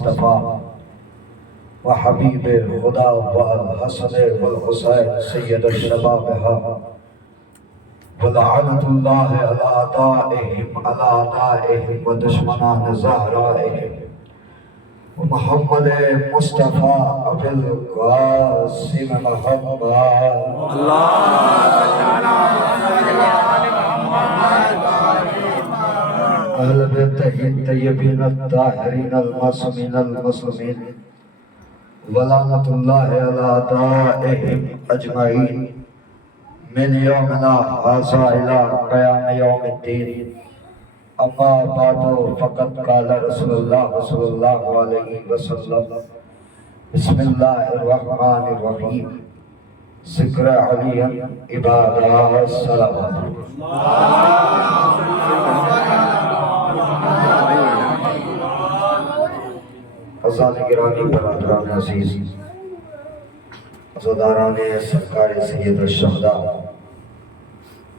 مصطفیٰ وحبیب خدا والحسن والحسین سید الشبابها ولعنت اللہ علی اعدائهم ودشمنان زہرائهم محمد مصطفیٰ ابو القاسم محمد اہل بیتہ الطیبین الطاہرین المعصومین المسلمین ولعنت اللہ علی اعدائهم اجمعین من یومنا ھذا الی قیام یوم الدین اما بعد فقد قال رسول اللہ صلی اللہ علیہ وسلم بسم اللہ الرحمن الرحیم ذکر علی عباد الصلوات حضرات گرامی برادران عزیز عزاداران سرکار سید الشہداء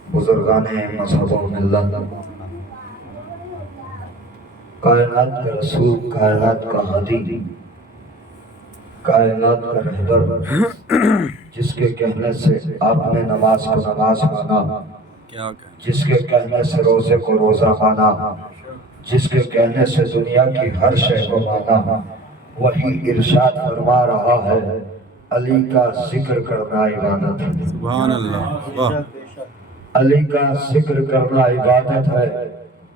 بزرگان مذہب و ملت کائنات کا رسول کائنات کا ہادی کائنات کا رہبر جس کے کہنے سے آپ نے نماز کو نماز مانا جس کے کہنے سے روزے کو روزہ مانا جس کے کہنے سے دنیا کی ہر شے کو مانا وہی ارشاد فرما رہا ہے علی کا ذکر کرنا عبادت ہے سبحان اللہ واہ علی کا ذکر کرنا عبادت ہے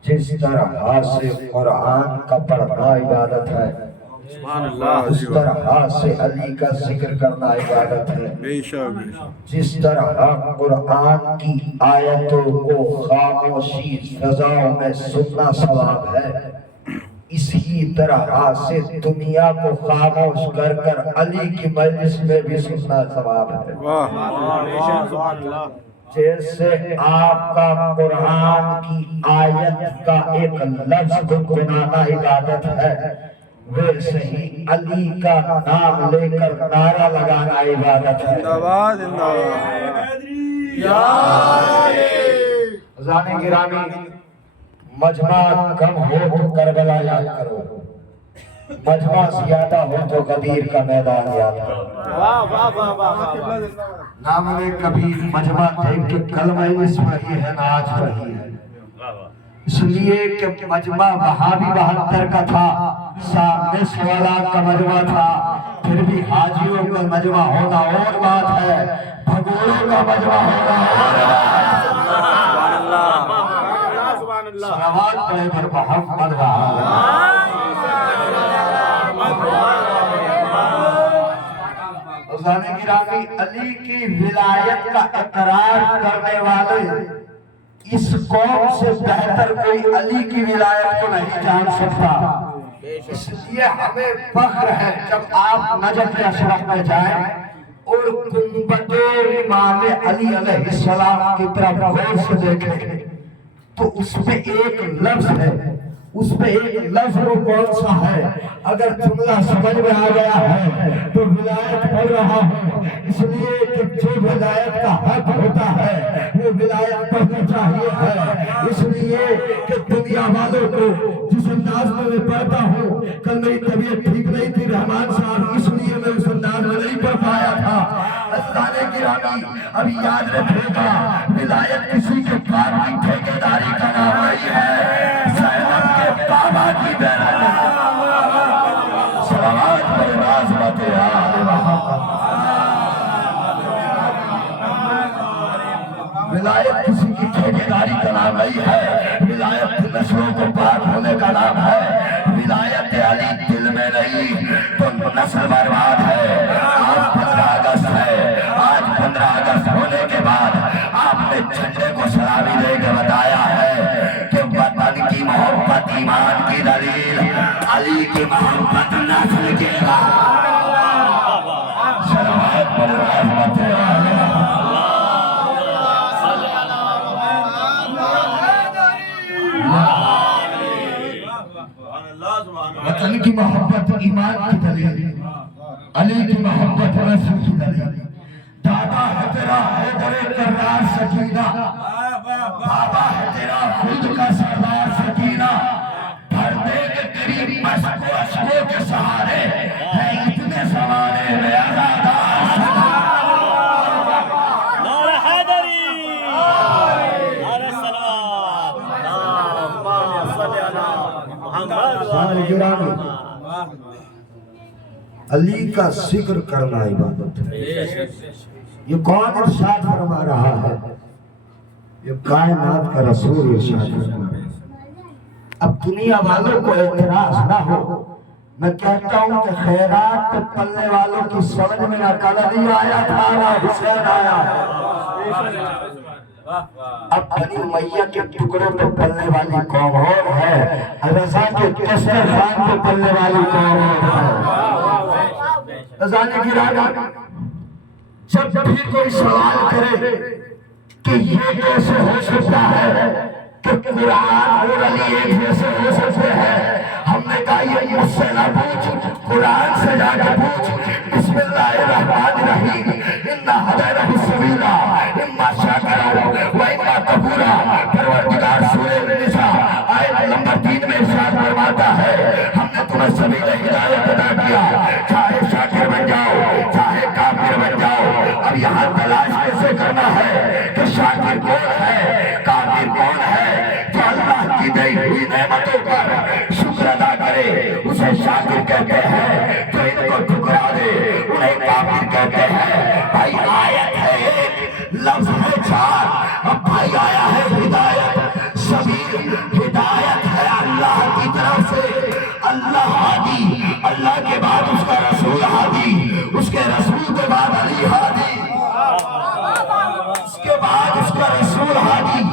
جس طرح سے قرآن کا پڑھنا عبادت ہے سبحان اللہ اس طرح سے علی کا ذکر کرنا عبادت ہے بے شک جس طرح قرآن کی آیتوں کو خاموشی فضاؤں میں سننا ثواب ہے اسی طرح سے دنیا کو خاموش کر کر علی کی مجلس میں بھی سننا ثواب ہے واہ جیسے آپ کا قرآن کی آیت کا ایک لفظ گنگنانا عبادت ہے ویسے ہی علی کا نام لے کر نعرہ لگانا عبادت ہے زندہ حضرات گرامی مجمع کم ہو تو کربلا یاد کرو مجمع زیادہ ہو تو غدیر کا میدان یاد کرو نام نے کبھی مجمع دیکھ کے کل مجلس پڑھی ہے نہ آج پڑھی ہے اس لیے کہ مجمع وہاں بھی 72 کا تھا سامنے 16 کا مجمع تھا پھر بھی حاجیوں کا مجمع ہونا اور بات ہے بھگوروں کا مجمع ہونا اور بات ہے صلوات پڑھے پر محمد حضرات گرامی علی کی ولایت کا اقرار کرنے والے اس قوم سے بہتر کوئی علی کی ولایت کو نہیں جان سکتا اس لیے ہمیں فخر ہے جب آپ نجف اشرف میں جائیں اور گنبد امام علی علیہ السلام کی طرف غور سے دیکھیں تو اس میں ایک لفظ ہے اس پہ ایک لفظ وہ کون سا ہے اگر جملہ سمجھ میں آ گیا ہے تو ولایت پڑھ رہا ہوں اس لیے کہ جو ولایت کا حق ہوتا ہے وہ ولایت پڑھنا چاہیے ہے اس لیے کہ دنیا والوں کو جس انداز میں میں پڑھتا ہوں کل میری طبیعت ٹھیک نہیں تھی رحمان صاحب اس لیے میں اس انداز میں نہیں پڑھ پایا تھا اللہ گرامی ابھی یاد رکھے گا ولایت کسی کے کار کی ٹھیکیداری کا نام نہیں ہے زینب کے بابا کی بیرت صلوات پر عظمت آل محمد ولایت کسی کی ٹھیکیداری کا نام نہیں ہے ولایت نسلوں کو پاک ہونے کا نام ہے ولایت علی دل میں نہیں تو نسل برباد ہے آج 15 اگست ہے آج 15 اگست ہونے کے بعد آپ نے جھنڈے کو سلامی دے کے بتایا ہے کہ وطن کی محبت ایمان کی دلیل علی کی محبت نسل کے صلوات پر رحمت وطن کی محبت ایمان کی دلیل علی کی محبت نسل کی دلیل دادا ہے تیرا حیدر کرار سکینہ بابا ہے تیرا خود کا سردار سکینہ بھر دے گے تیری مشق و اشکوں کے ساتھ علی کا ذکر کرنا عبادت ہے۔ یہ کون ارشاد فرما رہا ہے؟ یہ کائنات کا رسول ارشاد فرما رہا ہے۔ اب دنیا والوں کو اعتراض نہ ہو، میں کہتا ہوں کہ خیرات کے پلنے والوں کی سمجھ میں نہ کل علی آیا تھا نہ حسین آیا ہے۔ اب بنی امیہ کے ٹکڑوں پہ پلنے والی قوم اور ہے، رضا کے دسترخوان پہ پلنے والی قوم اور ہے۔ رضا نے گرانا جب بھی کوئی سوال کرے کہ یہ کیسے ہو سکتا ہے کہ قرآن اور علی ایک جیسے ہو سکتے ہیں، ہم نے کہا یہ مجھ سے نہ پوچھ، قرآن سے جا کے پوچھ۔ بسم اللہ الرحمن الرحیم، انا ہدیناہ السبیل اما شاکرا و اما کفورا۔ پروردگار سورہ النساء آیت نمبر 3 میں ارشاد فرماتا ہے ہم نے تمہیں سبیل ہدایت عطا کیا، چاہے شاکر بن جاؤ چاہے کافر بن جاؤ۔ اب یہاں تلاش کیسے کرنا ہے کہ شاکر کون ہے کافر کون ہے؟ جو اللہ کی دی ہوئی نعمتوں پر شکر ادا کرے اسے شاکر کہتے ہیں، جو ان کو ٹھکرا دے انہیں کافر کہتے ہیں۔ بھائی آیت ہے ایک، لفظ ہے چار، اب بھائی آیا ہے ہدایت، سبیل ہدایت ہے اللہ کی طرف سے۔ اللہ ہادی، اللہ کے بعد اس کا رسول ہادی، اس کے رسول کے بعد علی ہادی، اس کے بعد اس کا رسول ہادی،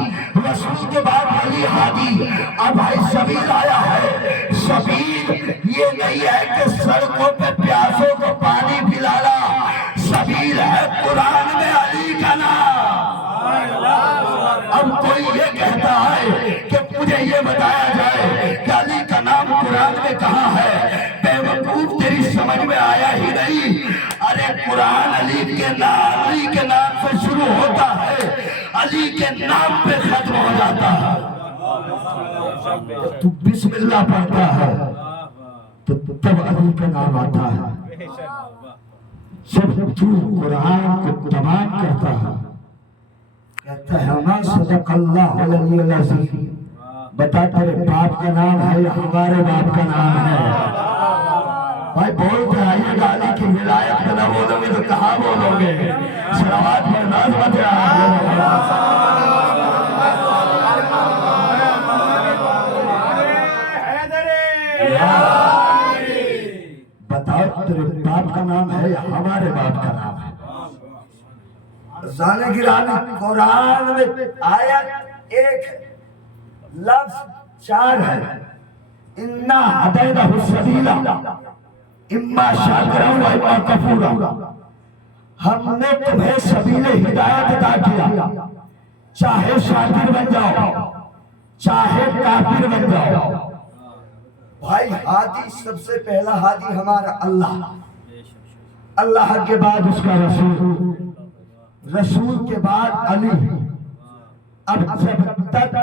رسول کے بعد علی ہادی۔ اب بھائی سبیل آیا ہے، سبیل یہ نہیں ہے کہ سڑکوں پہ پیاسوں کو پانی پلانا، سبیل ہے قرآن میں علی کا نام۔ اب کوئی یہ کہتا ہے کہ مجھے یہ بتایا جائے کہ علی کا نام قرآن میں کہاں ہے، بے وقوف تیری سمجھ میں آیا ہی نہیں۔ ارے قرآن علی کے نام سے شروع ہوتا ہے، علی کے نام پہ ختم ہو جاتا ہے۔ تو بسم اللہ پڑھتا ہے تو تب علی کا نام آتا ہے۔ جب تو قرآن کو تمام کرتا ہے کہتا ہے ما صدق اللہ علیہ العظیم، بتا تیرے باپ کا نام ہے یا ہمارے باپ کا نام ہے؟ بھائی بولتے آئیے گا علی کی ولایت میں نہ بولو گے تو کہاں بولو گے؟ صلوات پر ناز مت بتاؤ تیرے باپ کا نام ہے یا ہمارے باپ کا نام ہے؟ زانے گرانے قرآن میں آیت ایک لفظ چار ہے، انا ہدیناہ السبیل اما شاکرا و اما کفورا۔ ہم نے تمہیں سبیل ہدایت عطا کیا، چاہے شاکر بن جاؤ چاہے کافر بن جاؤ۔ بھائی ہادی سب سے پہلا ہادی ہمارا اللہ، اللہ کے بعد اس کا رسول، رسول کے بعد علی۔ اب جب تک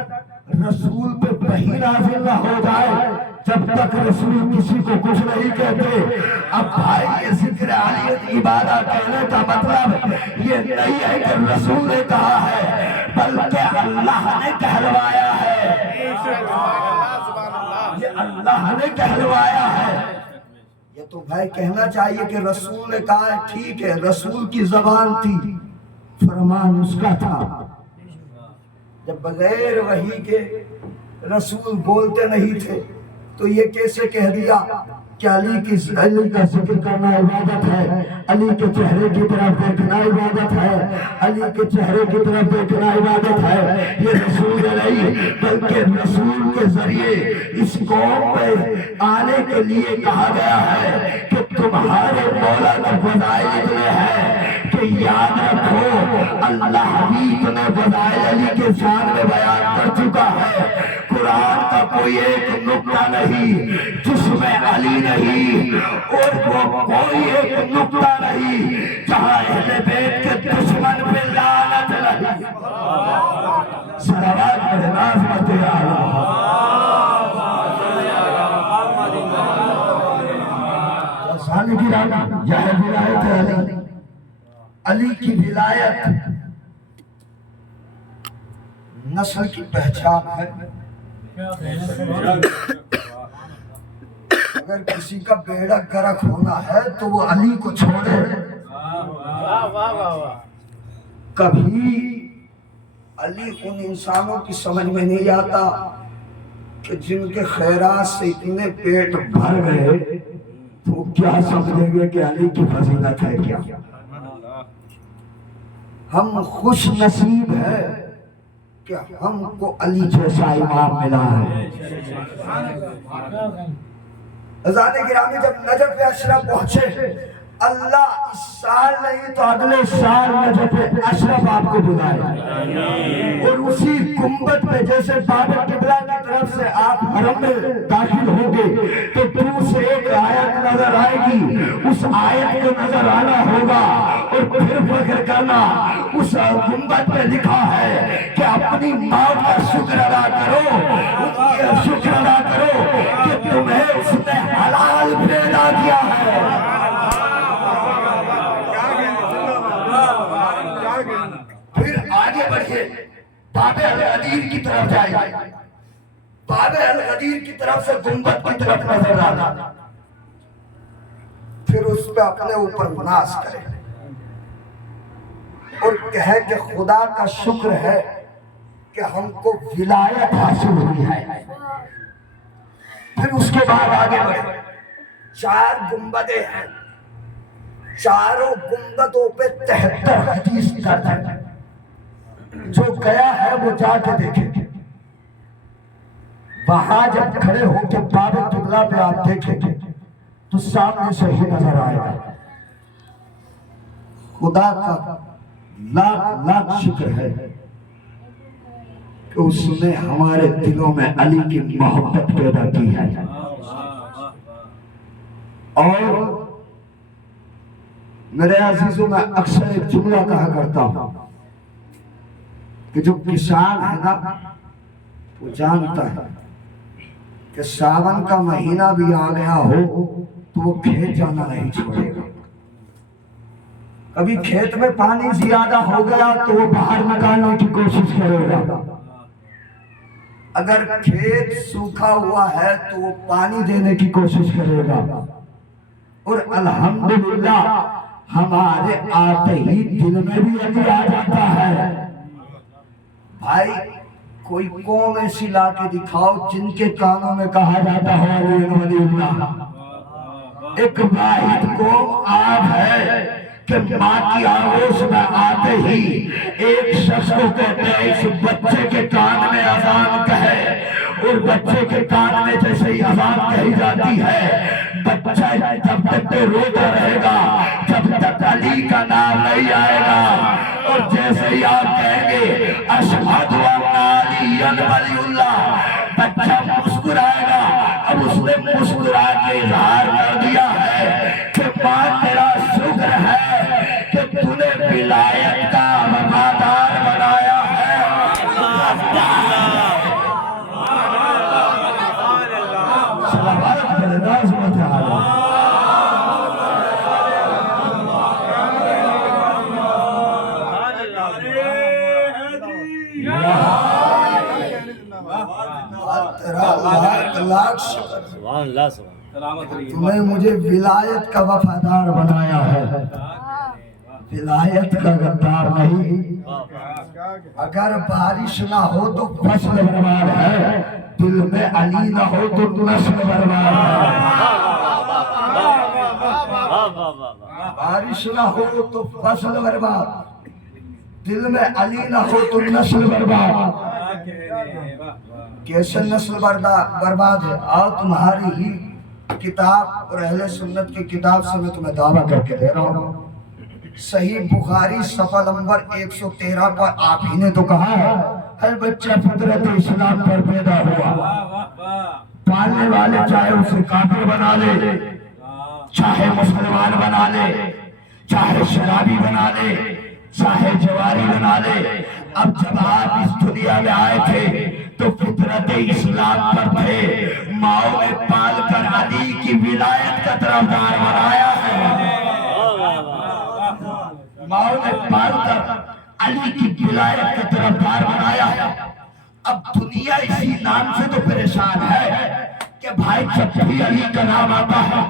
رسول پہ وحی نازل نہ ہو جائے جب تک رسول کسی کو کچھ نہیں کہتے۔ اب بھائی یہ ذکر علیت عبادہ کہنے کا مطلب یہ نہیں ہے کہ رسول نے کہا ہے، بلکہ اللہ نے کہلوایا ہے، یہ اللہ نے کہلوایا ہے۔ یہ تو بھائی کہنا چاہیے کہ رسول نے کہا ہے، ٹھیک ہے، رسول کی زبان تھی، فرمان اس کا تھا۔ جب بغیر وحی کے رسول بولتے نہیں تھے تو یہ کیسے کہہ دیا کہ علی کا ذکر کرنا عبادت ہے، علی کے چہرے کی طرف دیکھنا عبادت ہے، علی کے چہرے کی طرف دیکھنا عبادت ہے؟ یہ رسول نہیں، بلکہ رسول کے ذریعے اس قوم پہ آنے کے لیے کہا گیا ہے کہ تمہارے مولا کے فضائل اتنے ہیں کہ یاد رکھو اللہ بھی تمہیں فضائل علی کے شان میں بیان کر چکا ہے۔ قرآن کا کوئی ایک نقطہ نہیں جس میں علی نہیں، اور وہ کوئی ایک نقطہ نہیں جہاں اہل بیت کے دشمن پہ لعنت نہیں۔ صلوات پر ناز مت سال کی رات یہ ہے ولایت علی، علی کی ولایت نسل کی پہچان ہے۔ اگر کسی کا بیڑا غرق ہونا ہے تو وہ علی کو چھوڑے. کبھی علی ان انسانوں کی سمجھ میں نہیں آتا کہ جن کے خیرات سے اتنے پیٹ بھر گئے تو کیا سمجھیں گے کہ علی کی فضیلت ہے کیا. ہم خوش نصیب ہے کہ ہم کو علی جیسا امام ملا ہے. عزیزان گرامی جب نجف اشرف پہنچے اللہ اس سال نہیں تو اگلے سال نجف اشرف آپ کو بلائے اور اسی گنبد پہ جیسے باب قبلہ کی طرف سے آپ حرم میں داخل ہوگے تو دور سے ایک آیت نظر آئے گی. اس آیت کو نظر آنا ہوگا اور پھر فکر کرنا اس گنبد پہ لکھا ہے کہ اپنی ماں کا شکر ادا کرو, شکر ادا کرو کہ تمہیں اس نے حلال پیدا کیا ہے. پھر آگے بڑھے باب الغدیر کی طرف جائے. باب الغدیر کی طرف سے گنبد کی طرف نظر آنا, پھر اس پہ اپنے اوپر ناز کرے اور کہے کہ خدا کا شکر ہے کہ ہم کو ولایت حاصل ہوئی ہے. پھر اس کے بعد آگے بڑھے. 4 گنبدیں ہیں, چاروں گنبدوں پہ 73 حدیث درج ہے. جو گیا ہے وہ جا کے دیکھے. وہاں جب کھڑے ہو کے باب قبلہ پہ آپ دیکھیں گے تو سامنے سے ہی نظر آئے گا. خدا کا لاکھ لاکھ شکر ہے کہ اس نے ہمارے دلوں میں علی کی محبت پیدا کی ہے. اور میرے عزیزوں میں اکثر ایک جملہ کہا کرتا ہوں کہ جو کسان ہے نا وہ جانتا ہے کہ ساون کا مہینہ بھی آ گیا ہو تو وہ کھیت جانا نہیں چھوڑے گا. کبھی کھیت میں پانی زیادہ ہو گیا تو وہ باہر نکالنے کی کوشش کرے گا. اگر کھیت سوکھا ہوا ہے تو وہ پانی دینے کی کوشش کرے گا. اور الحمدللہ ہمارے آتے ہی دل میں بھی علی آ جاتا ہے. بھائی کوئی قوم ایسی لا کے دکھاؤ جن کے کانوں میں کہا جاتا ہے علی ولی اللہ. ایک واحد قوم آپ ہے کہ ماں کی آغوش میں آتے ہی ایک شخص کو کہتے ہیں اس بچے کے کان میں اذان کہے, اور بچے کے کان میں جیسے ہی اذان کہی جاتی ہے بچہ جب تک روتا رہے گا جب تک علی کا نام نہیں آئے گا. اور جیسے ہی آپ کہیں گے اشہد ان علی ولی اللہ بچہ مسکرائے گا. اب اس نے مسکرا کے اظہار کر دیا ہے کہ ماں تیرا شکر ہے کہ تو نے ولایت کا وفادار بنایا ہے. تمہیں مجھے ولایت کا وفادار بنایا ہے, ولایت کا غدار نہیں. اگر بارش نہ ہو تو فصل برباد ہے, دل میں علی نہ ہو تو نسل برباد ہے. بارش نہ ہو تو فصل برباد, دل میں علی نہ ہو تو نسل برباد. کیسے نسل برباد ہے؟ آؤ تمہاری ہی کتاب اور اہل سنت کی کتاب سے میں تمہیں دعویٰ کر کے دے رہا ہوں. صحیح بخاری صفحہ نمبر 113 پر آپ ہی نے تو کہا ہے ہر بچہ فطرت اسلام پر پیدا ہوا, پالنے والے چاہے اسے کافر بنا لے, چاہے مسلمان بنا لے, چاہے شرابی بنا لے, چاہے جواری بنا لے. اب جب آپ اس دنیا میں آئے تھے تو فطرت اسلام پر تھے, ماؤں نے پال کر علی کی ولایت کا طرفدار بنایا ہے. ماؤں نے پال کر علی کی ولایت کا طرفدار بنایا ہے. اب دنیا اسی نام سے تو پریشان ہے کہ کہ بھائی جب بھی علی کا نام آتا ہے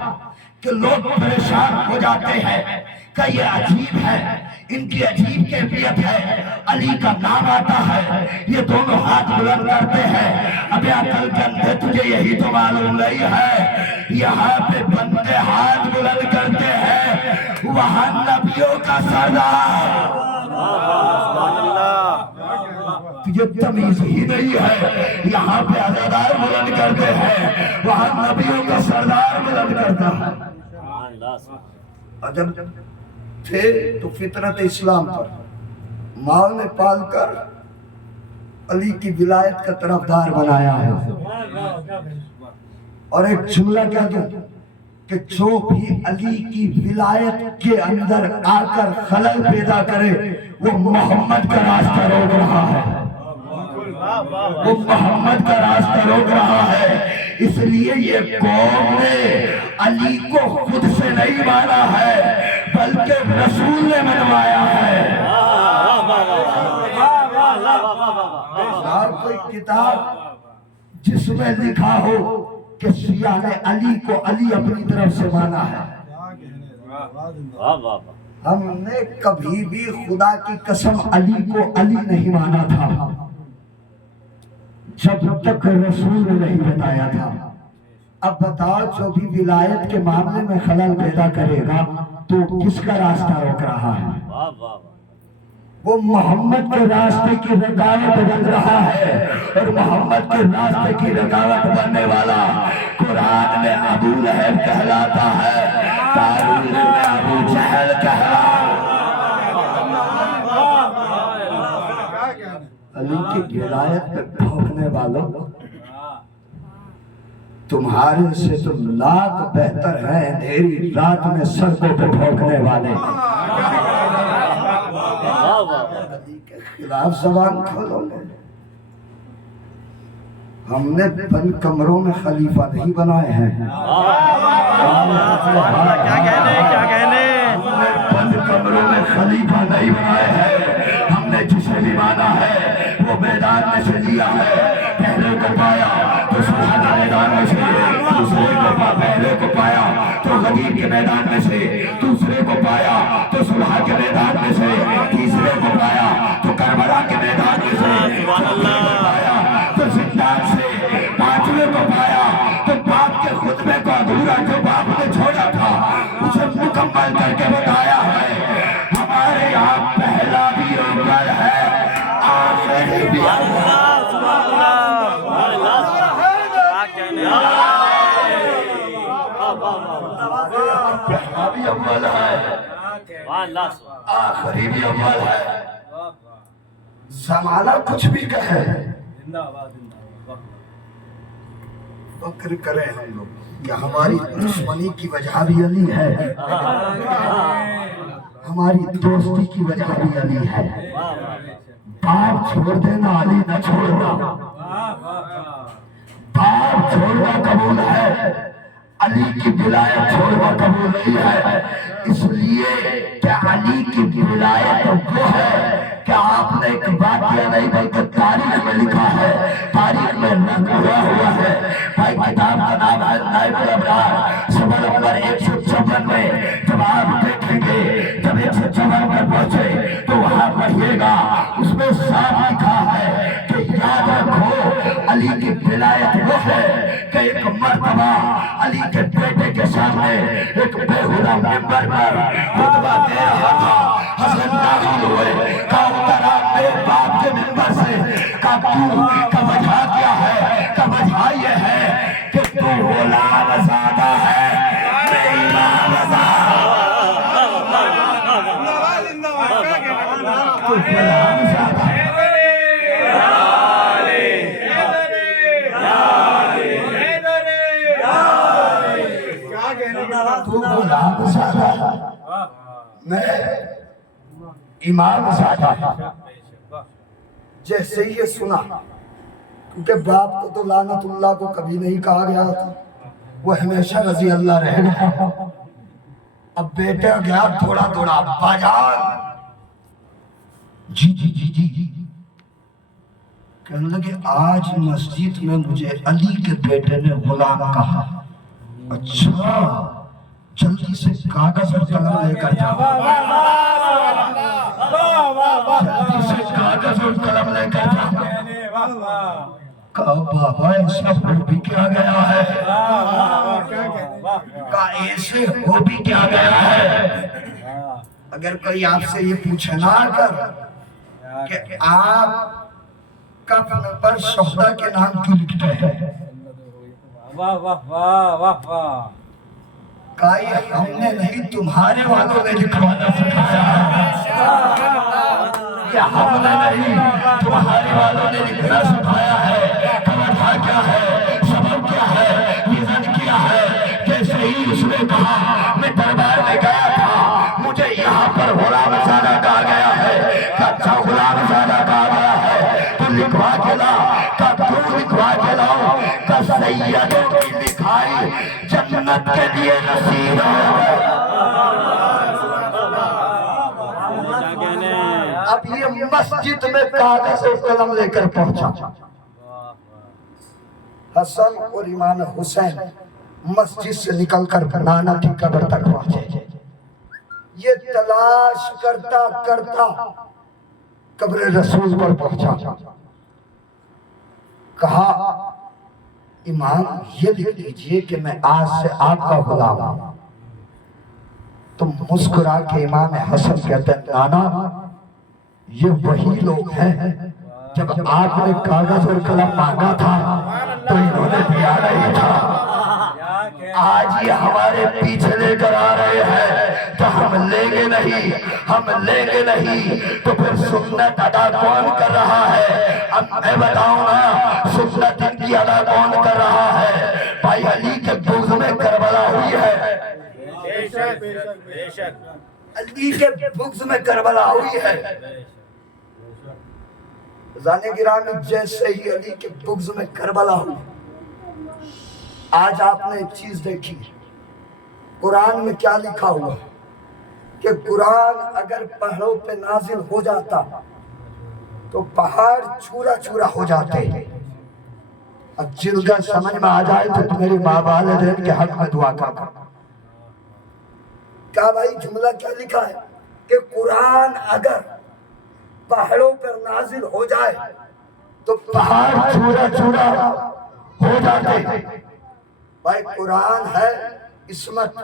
کہ لوگ پریشان ہو جاتے ہیں کہ یہ عجیب ہے، ان کی عجیب کیفیت ہے، علی کا نام آتا ہے یہ دونوں ہاتھ بلند کرتے ہیں۔ اب عقل کے اندھے تجھے یہی تو معلوم نہیں ہے، یہاں پہ بندے ہاتھ بلند کرتے ہیں، وہاں نبیوں کا سردار، تجھے تمیز ہی نہیں ہے، یہاں پہ عزادار بلند کرتے ہیں، وہاں نبیوں کا سردار بلند کرتا ہے۔ عجب تھے تو فطرت اسلام پر ماں نے پال کر علی کی ولایت کا طرفدار بنایا ہے۔ اور ایک جملہ کہہ دوں کہ جو بھی علی کی ولایت کے اندر آ کر خلل پیدا کرے وہ محمد کا راستہ روک رہا ہے، وہ محمد کا راستہ روک رہا ہے۔ اس لیے یہ قوم نے علی کو خود سے نہیں مانا ہے بلکہ رسول نے منوایا ہے۔ کوئی کتاب جس میں لکھا ہو کہ شیعہ نے علی کو علی اپنی طرف سے مانا ہے؟ ہم نے کبھی بھی خدا کی قسم علی کو علی نہیں مانا تھا جب تک رسول نے نہیں بتایا تھا۔ اب بتاؤ جو بھی ولایت کے معاملے میں خلل پیدا کرے گا تو کس کا راستہ روک رہا ہے؟ وہ محمد کے راستے کی رکاوٹ بن رہا ہے، اور محمد کے راستے کی رکاوٹ بننے والا قرآن میں ابو لہب کہلاتا ہے، تاریخ میں ابو جہل کہلاتا ہے۔ علی کی ولایت پہ بھونکنے والوں تمہارے سے تو لاکھ بہتر ہے اندھیری رات میں سڑکوں پہ بھونکنے والے۔ علی کے خلاف زبان کھولو گے؟ ہم نے بند کمروں میں خلیفہ نہیں بنائے ہیں، کیا کہنے ہم نے بند کمروں میں خلیفہ نہیں بنائے ہیں، ہم نے جسے بھی مانا ہے وہ میدان میں سے لیا ہے۔ پہلے کو پایا تو صلح کے میدان میں سے، دوسرے کو پہلے کو پایا تو غدیر کے میدان میں سے، دوسرے کو پایا تو صلح کے میدان میں سے، تیسرے کو پایا تو کربلا کے میدان میں سے، پایا تو زندان سے، پانچویں کو پایا تو باپ کے خطبے کو ادھورا جو باپ نے چھوڑا تھا اسے مکمل کر کے بتایا ہے۔ ہمارے یہاں پہلا بھی اول ہے، آخری بھی بھی اول ہے، آخری بھی اول ہے۔ زمانہ کچھ بھی کہے فکر کریں ہم لوگ کہ ہماری دشمنی کی وجہ بھی علی ہے، ہماری دوستی کی وجہ بھی علی ہے۔ باپ چھوڑ دینا علی نہ چھوڑنا، باپ چھوڑنا قبول ہے، علی کی ولایت چھوڑنا قبول نہیں ہے۔ اس لیے کہ علی کی ولایت وہ ہے کہ آپ نے ایک واقعہ نہیں بلکہ تاریخ میں لکھا ہے، تاریخ میں نقل ہوا ہے۔ بھائی کتاب کا نام ہے نائب الابرار، صفحہ نمبر 154 میں جب آپ دیکھیں گے، جب 154 پر پہنچے تو وہاں پڑھیے گا، اس میں صاف لکھا ہے کہ یاد رکھو علی کی ولایت وہ ہے کہ ایک مرتبہ علی کے بیٹے کے سامنے ایک بےہودہ منبر پر خطبہ دے رہا تھا، حضرت نازل ہوئے، کہا اترا میرے باپ کے منبر سے، کہا کیوں، کا وجہ کیا ہے، کا وجہ یہ ہے کہ تو غلام زادہ ہے، میں امام زادہ، تو غلام زادہ ہے، تو غلام زادہ ہے، میں امام زادہ ہے۔ جیسے ہی یہ سنا، کیونکہ باپ کو تو لعنت اللہ کو کبھی نہیں کہا گیا تھا، وہ ہمیشہ رضی اللہ رہ گیا۔ اب بیٹا گیا تھوڑا تھوڑا، ابا جان، جی کہنے لگے آج مسجد میں مجھے علی کے بیٹے نے غلام کہا. اچھا جلدی سے کاغذ اور قلم لے کر جاؤ. جلدی سے کاغذ اور قلم لے کر جاؤ. کہا بابا ایسا ہو بھی کیا گیا ہے؟ کہا ایسے ہو بھی کیا گیا ہے؟ اگر کوئی آپ سے یہ پوچھے نہ کر کہ آپ کفن پر شہداء کے نام کیوں لکھتے ہیں؟ واہ واہ واہ واہ واہ. کہا یہ ہم نے نہیں تمہارے والوں نے لکھوانا سکھایا ہے. یہ ہم نے نہیں تمہارے والوں نے لکھنا سکھایا ہے. وجہ کیا ہے؟ سبب کیا ہے؟ ریزن کیا ہے؟ جیسے ہی اس نے کہا میں دربار میں گیا تھا, مجھے یہاں پر غلام زادہ کہا گیا ہے. اچھا غلام زادہ کہا گیا ہے تو لکھوا کے لا. کیوں لکھوا کے لاؤ؟ کہ سیدوں کی لکھائی جنت کے لیے نصیب ہے. اب یہ مسجد میں کاغذ اور قلم لے کر پہنچا. حسن اور امام حسین مسجد سے نکل کر نانا کی قبر تک پہنچے. یہ تلاش کرتا کرتا قبر رسول پر پہنچا. کہا امام یہ لکھ دیجئے کہ میں آج سے آپ کا غلام ہوں. تو مسکرا کے امام حسن کہتے ہیں نانا یہ وہی لوگ ہیں جب آپ نے کاغذ اور قلم مانگا تھا تو انہوں نے دیا نہیں تھا. آج یہ ہمارے پیچھے لے کر آ رہے ہیں تو ہم لیں گے نہیں, ہم لیں گے نہیں. تو پھر سنت ادا کون کر رہا ہے؟ اب میں بتاؤں نا سنت ان کی ادا کون کر رہا ہے؟ بھائی علی کے بغض میں کربلا ہوئی ہے. علی کے بغض میں کربلا ہوئی ہے. زانے گرامی جیسے ہی علی کے بغض میں کربلا ہوئی. آج آپ نے ایک چیز دیکھی قرآن میں کیا لکھا ہوا کہ قرآن اگر پہاڑوں پہ نازل ہو جاتا تو پہاڑ چورا چورا ہو جاتے. اب جن کا سمجھ میں آ جائے تو میرے ماں والدین کے حق میں دعا کرنا. کہا بھائی جملہ کیا لکھا ہے کہ قرآن اگر پہاڑوں پر نازل ہو جائے تو پہاڑ چورا چورا ہو جاتے. بھائی قرآن ہے عصمت,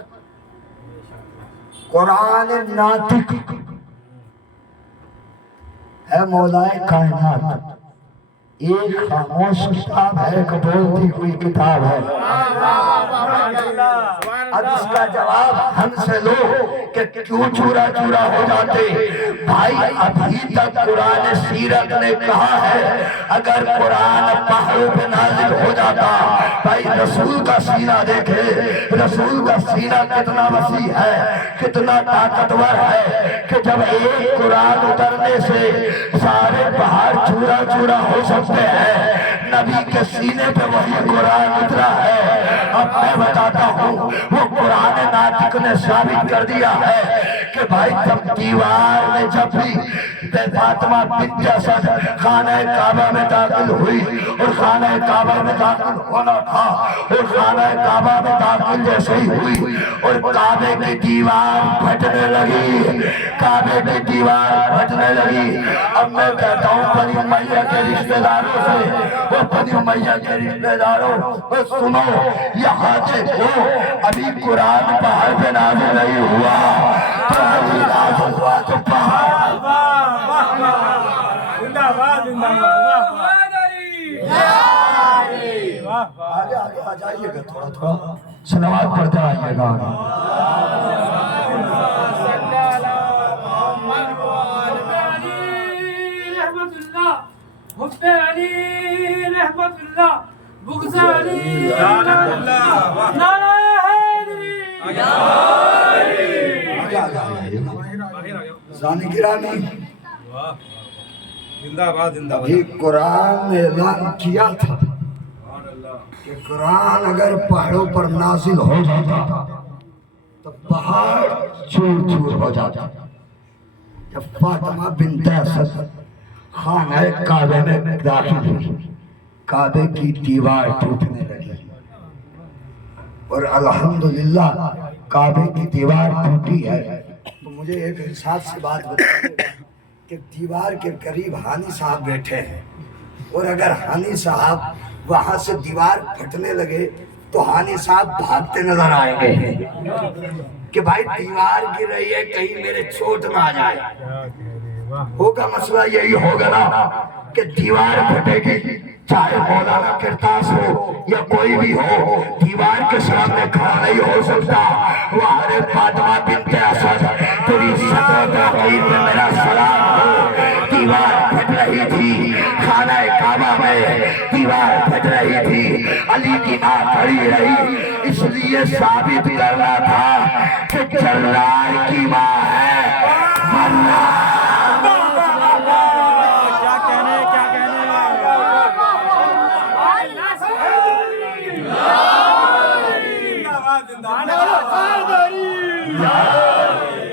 قرآن ناطق ہے مولائے کائنات. ایک خاموش کتاب ہے کہ بولتی ہوئی کتاب ہے. اب اس کا جواب ہم سے لو کہ کیوں چورا چورا ہو جاتے. بھائی ابھی تک قرآن سیرت نے کہا ہے اگر قرآن پہاڑوں پہ نازل ہو جاتا. بھائی رسول کا سینہ دیکھے, رسول کا سینہ کتنا وسیع ہے, کتنا طاقتور ہے کہ جب ایک قرآن اترنے سے سارے پہاڑ چورا چورا ہو سکتے ہیں. نبی کے سینے پہ وہی قرآن اترا ہے. اب میں بتاتا ہوں وہ قرآن ناطق نے ثابت کر دیا ہے کہ بھائی جب دیوار میں جب بھی فاطمہ بنت اسد خانہ کعبہ میں داخل ہوئی اور خانہ کعبہ میں داخل ہونا تھا اور خانہ کعبہ میں داخل جیسے ہی ہوئی اور کعبے کی دیوار پھٹنے لگی, کعبے کی دیوار پھٹنے لگی. اب میں کہتا ہوں بنی امیہ کے رشتہ داروں سے, وہ بنی امیہ کے رشتہ داروں سنو یہاں سے ہو ابھی قرآن پہاڑ پہ نازل نہیں ہوا تو ابھی نازل ہوا تو پہاڑ. آگے آگے آ جائیے گا, تھوڑا تھوڑا صلوات پڑھتے آئیے گا. حب علی رحمت اللہ بغض علی رحمت اللہ نعرہ حیدری. زانی گرامی زندہ باد زندہ باد. یہ قرآن نے اعلان کیا تھا کہ قرآن اگر پہاڑوں پر نازل ہو جاتا تو پہاڑ چور چور ہو جاتا. جب فاطمہ بنت اسد خانہ کعبے میں داخل ہوئی، کعبے کی دیوار ٹوٹنے لگی اور الحمدللہ کعبے کی دیوار ٹوٹی ہے۔ تو مجھے ایک انصاف سے بات بتائیے کہ دیوار کے قریب حانی صاحب بیٹھے ہیں، اور اگر حانی صاحب وہاں سے دیوار پھٹنے لگے تو حانی صاحب بھاگتے نظر آئیں گے کہ بھائی دیوار گر رہی ہے، کہیں میرے چوٹ نہ آ جائے۔ ہوگا مسئلہ یہی ہوگا نا کہ دیوار پھٹے گی، چاہے مولانا کرتاس ہو یا کوئی بھی ہو، دیوار کے سامنے کھڑا نہیں ہو سکتا۔ وہاں فاطمہ بنت اسد تیری صدر تحقیر میں میرا سلام ہو، دیوار پھٹ رہی تھی، خانہ کعبہ میں دیوار پھٹ رہی تھی، علی کی ماں کھڑی رہی، اس لیے ثابت کرنا تھا کہ جلال کی ماں ہے، ورنہ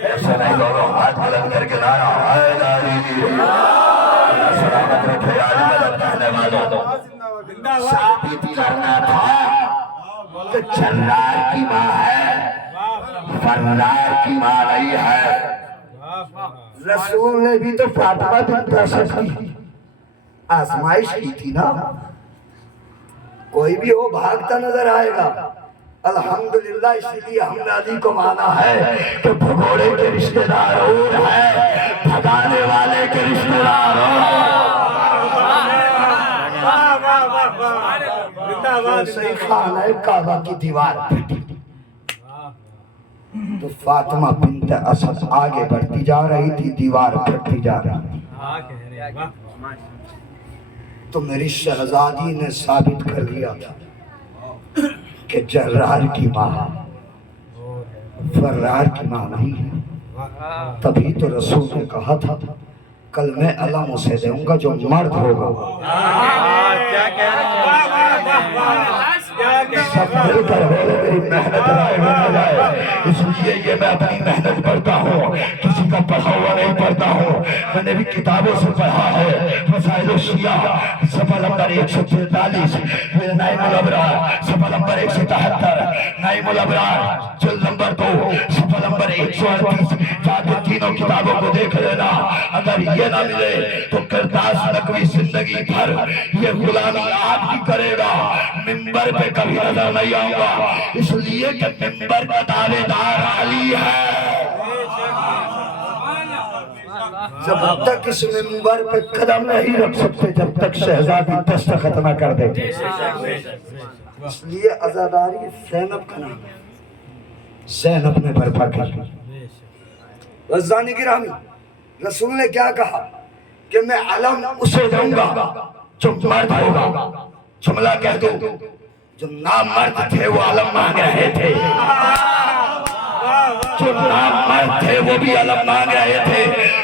ایسا نہیں دونوں ہاتھ بلند کر کے نعرہ حیدری، سلامت رکھے علی مدد کہنے والوں۔ ثابت کرنا تھا کہ جلال کی ماں ہے، فرار کی ماں نہیں ہے۔ رسول نے بھی تو فاطمہ بنت اسد کی آزمائش کی تھی نا، کوئی بھی ہو بھاگتا نظر آئے گا۔ الحمدللہ اس لیے ہم نے علی کو مانا ہے کہ بھگوڑے کے رشتہ دار اور ہے، بھگانے والے کے رشتہ دار اور۔ صحیح خانہ کعبہ کی دیوار پھٹی تو فاطمہ بنت اسد آگے بڑھتی جا رہی تھی، دیوار پھٹتی جا رہی تھی، تو میری شہزادی نے ثابت کر دیا کہ جرار کی ماں فرار کی ماں نہیں ہے۔ تبھی تو رسول نے کہا تھا کل میں علم اسے دوں گا جو مرد ہوگا۔ سب مل کر بولے میری محنت رائے بنا جائے، اس لیے یہ میں اپنی محنت پڑھتا ہوں، کسی کا پڑھا ہوا نہیں پڑھتا ہوں، میں نے بھی کتابوں سے پڑھا ہے۔ مسائل الشیعہ صفحہ نمبر 143، نائم الابرار صفحہ نمبر 173، نائم الابرار جلد نمبر 2 صفحہ نمبر 138، جا کے تینوں کتابوں کو دیکھ لینا۔ اگر یہ نہ ملے تو کرتاس نقوی زندگی بھر یہ غلامی آپ کی کرے گا، منبر پہ کبھی نظر نہیں آؤں گا، اس لیے کہ منبر کا دعوے دار علی ہے۔ جب تک اس منبر پہ قدم نہیں رکھ سکتے جب تک شہزادی دستخط نہ کر دے، اس لیے عزاداری زینب کا نام ہے، زینب نے برپا کی۔ رضوان گرامی، رسول نے کیا کہا کہ میں علم اسے دوں گا جو مرد ہوگا۔ جملہ کہہ دو، جو نامرد تھے وہ علم مانگ رہے تھے، جو نامرد تھے وہ بھی علم مانگ رہے تھے۔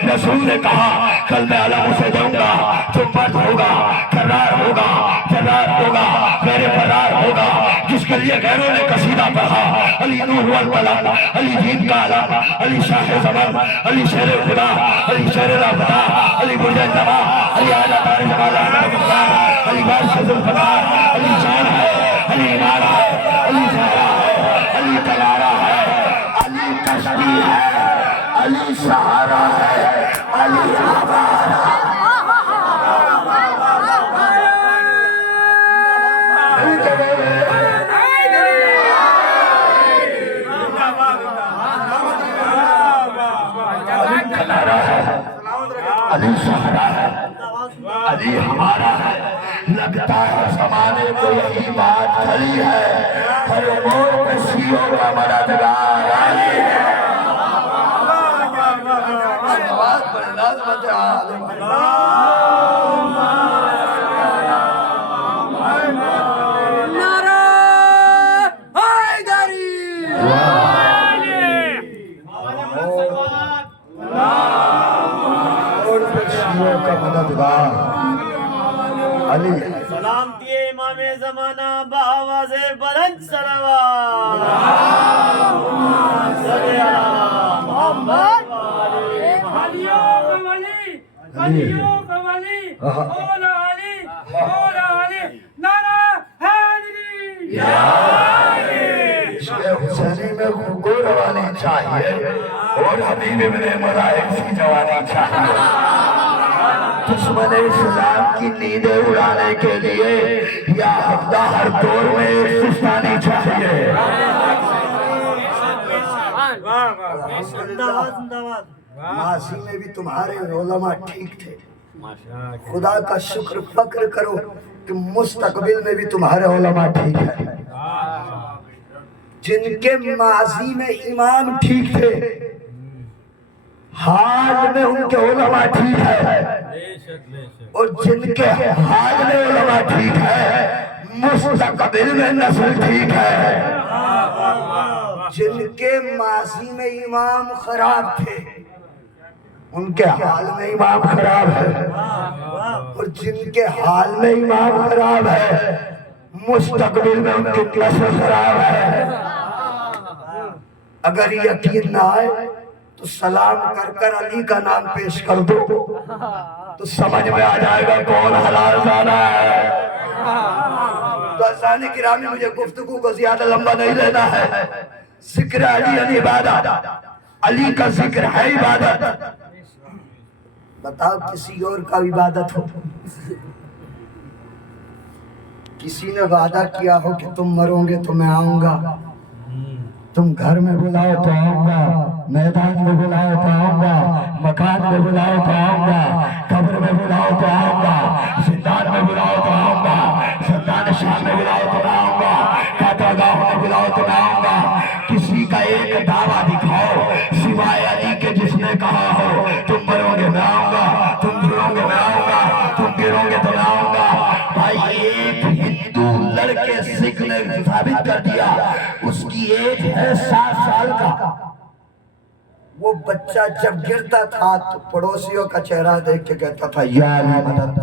رسول نے کہا کل میں علم اسے دوں گا جو مرد ہوگا، کرار ہوگا، جرار ہوگا، میرے فرار ہوگا، جس کے لیے غیروں نے قصیدہ پڑھا، علی نور والقلم، علی دین کا علم، علی شاہ زمان، علی شیر خدا، علی شیر رابطہ، علی برج نما، علی آلہ تارج مالا علی بارش ذوالفقار، علی جان ہے، علی ایمان ہے، علی زہرا ہے، علی تلارہ ہے، علی کشتی ہے، علی سہارا ہے، علی ہمارا علی سہارا ہے، علی ہمارا ہے۔ لگتا ہے زمانے کو یہی بات کھڑی ہے، ہر امور پہ شیعوں کا مددگار علی ہے۔ بات بڑی لازمت ہے عالم۔ کا مددگار علی ہے۔ سلام دیے امام زمانہ بآواز بلند صلوات، صلی اللہ محمد ولیوں کا ولی، ولیوں کا ولی مولا علی مولا علی نعرہ حیدری عشق حسینی میں خوشبو روانی چاہیے اور حبیب ابن ملائک سی جوانی چاہیے دشمن اسلام کی نیندیں اڑانے کے لیے یا حقدہ ہر دور میں ایک سستانی چاہیے ماضی میں بھی تمہارے علماء ٹھیک تھے خدا کا شکر فخر کرو کہ مستقبل میں بھی تمہارے علماء ٹھیک ہیں جن کے ماضی میں امام ٹھیک تھے حال میں ان کے علماء ٹھیک ہے اور جن کے حال میں علماء ٹھیک ہے مستقبل میں نسل ٹھیک ہے جن کے ماضی میں امام خراب تھے ان کے حال میں امام خراب ہے اور جن کے حال میں امام خراب ہے مستقبل میں ان کی نسل خراب ہے اگر یقین نہ آئے تو سلام کر کر علی کا نام پیش کر دو تو سمجھ میں آ جائے گا کون حلال زادہ ہے تو عزیزان گرامی مجھے گفتگو کو زیادہ لمبا نہیں لینا ہے ذکر علی عبادت علی کا ذکر ہے عبادت بتاؤ کسی اور کا عبادت ہو کسی نے وعدہ کیا ہو کہ تم مرو گے تو میں آؤں گا تم گھر میں بلاؤ تو آؤں گا میدان میں بلاؤ تو آؤں گا مکان میں بلاؤ تو آؤں گا قبر میں بلاؤ تو آؤں گا زندان میں بلاؤ تو آؤں گا سلطان شاہ میں بلاؤ تو آؤں گا قطع گاہ میں بلاؤ تو آؤں گا کسی کا ایک دعویٰ دکھاؤ سوائے علی کے جس نے کہا ہو تم مرو گے میں آؤں گا تم گرو گے میں آؤں گا تم گرو گے تو میں آؤں گا بھائی ایک ہندو لڑکے سکھ نے ثابت کر دیا اس کی ایج ہے 7 سال کا وہ بچہ جب گرتا تھا تو پڑوسیوں کا چہرہ دیکھ کے کہتا تھا یا علی مدد